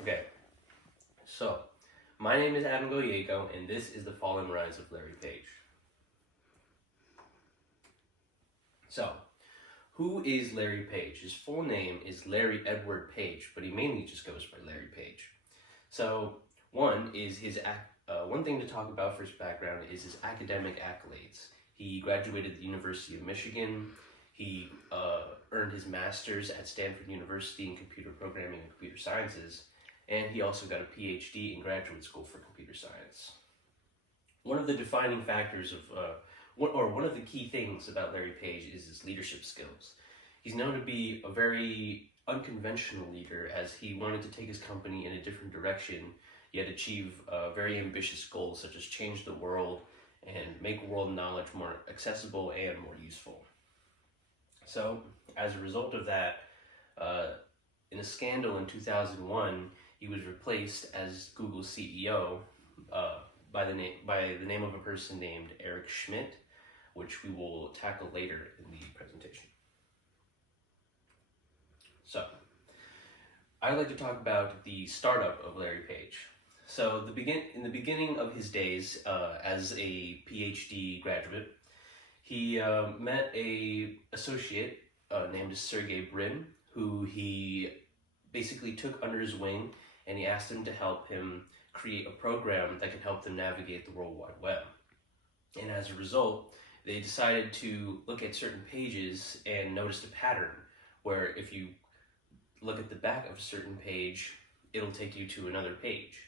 Okay, so my name is Adam Goyeko, and this is the Fall and Rise of Larry Page. So, who is Larry Page? His full name is Larry Edward Page, but he mainly just goes by Larry Page. So, one thing to talk about for his background is his academic accolades. He graduated the University of Michigan. He earned his master's at Stanford University in computer programming and computer sciences, and he also got a PhD in graduate school for computer science. One of the defining factors one of the key things about Larry Page is his leadership skills. He's known to be a very unconventional leader, as he wanted to take his company in a different direction, yet achieve very ambitious goals such as change the world and make world knowledge more accessible and more useful. So, as a result of that, in a scandal in 2001, he was replaced as Google's CEO by the name of a person named Eric Schmidt, which we will tackle later in the presentation. So, I'd like to talk about the startup of Larry Page. So, in the beginning of his days as a PhD graduate, he met a associate named Sergey Brin, who he basically took under his wing, and he asked him to help him create a program that could help them navigate the World Wide Web. And as a result, they decided to look at certain pages and noticed a pattern where if you look at the back of a certain page, it'll take you to another page.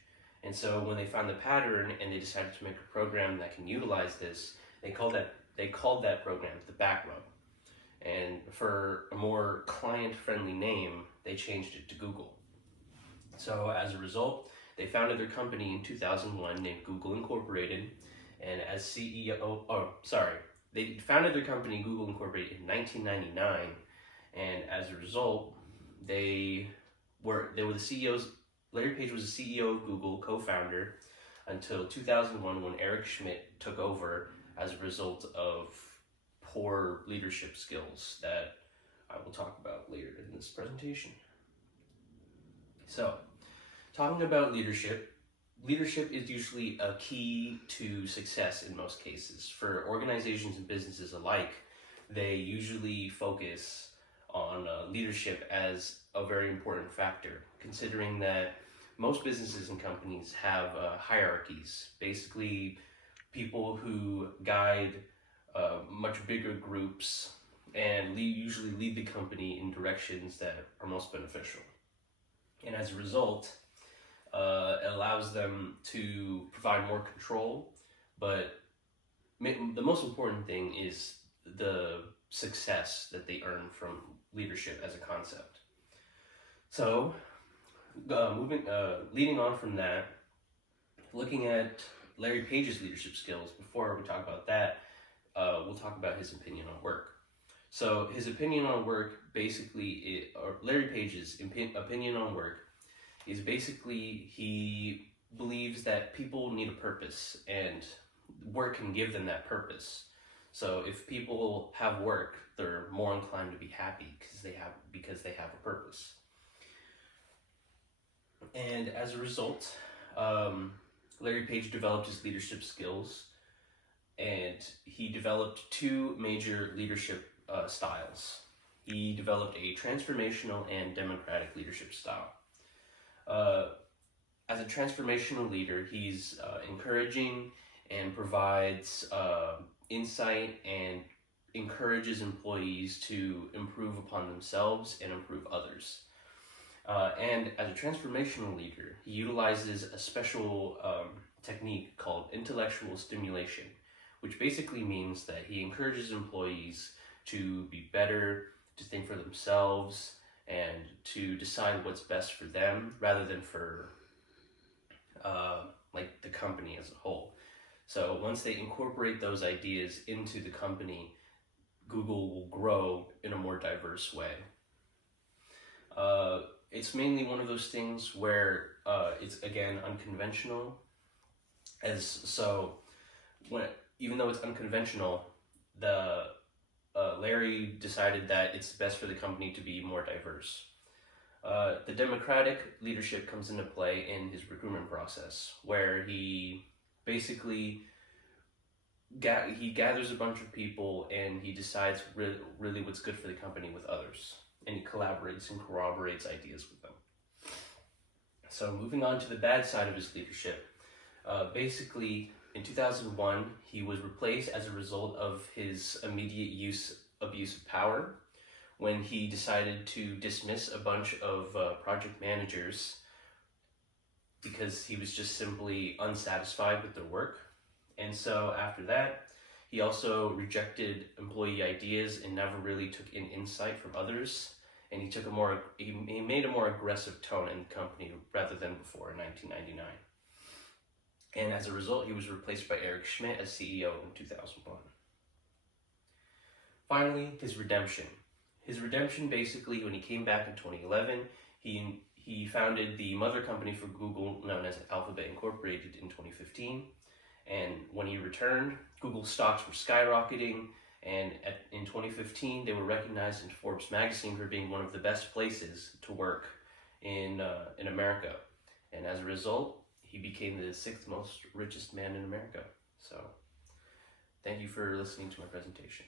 And so when they found the pattern and they decided to make a program that can utilize this, they called that program the Backrub. And for a more client-friendly name, they changed it to Google. So as a result, they founded their company in 2001 named Google Incorporated, and as they founded their company Google Incorporated in 1999, and as a result, they were the CEOs. Larry Page was the CEO of Google, co-founder, until 2001 when Eric Schmidt took over as a result of poor leadership skills that I will talk about later in this presentation. So, talking about leadership is usually a key to success in most cases. For organizations and businesses alike, they usually focus on leadership as a very important factor, considering that most businesses and companies have hierarchies, basically people who guide much bigger groups and usually lead the company in directions that are most beneficial. And as a result, it allows them to provide more control, but the most important thing is the success that they earn from leadership as a concept. So, leading on from that, looking at Larry Page's leadership skills, before we talk about that, we'll talk about his opinion on work. So his opinion on work Larry Page's opinion on work is basically he believes that people need a purpose and work can give them that purpose. So if people have work, they're more inclined to be happy because they have a purpose. And as a result, Larry Page developed his leadership skills, and he developed two major leadership styles. He developed a transformational and democratic leadership style. As a transformational leader, he's encouraging and provides insight and encourages employees to improve upon themselves and improve others. And as a transformational leader, he utilizes a special technique called intellectual stimulation, which basically means that he encourages employees to be better, to think for themselves, and to decide what's best for them rather than for the company as a whole. So once they incorporate those ideas into the company, Google will grow in a more diverse way. It's mainly one of those things where it's again unconventional, even though it's unconventional, Larry decided that it's best for the company to be more diverse. The Democratic leadership comes into play in his recruitment process, where he basically he gathers a bunch of people and he decides really what's good for the company with others, and he collaborates and corroborates ideas with them. So moving on to the bad side of his leadership, basically in 2001 he was replaced as a result of his immediate abuse of power, when he decided to dismiss a bunch of project managers because he was just simply unsatisfied with their work. And so after that, he also rejected employee ideas and never really took in insight from others. And he made a more aggressive tone in the company rather than before in 1999. And as a result, he was replaced by Eric Schmidt as CEO in 2001. Finally, his redemption. His redemption, basically, when he came back in 2011, he founded the mother company for Google, known as Alphabet Incorporated, in 2015. And when he returned, Google stocks were skyrocketing, and in 2015, they were recognized in Forbes magazine for being one of the best places to work in America. And as a result, he became the 6th most richest man in America. So, thank you for listening to my presentation.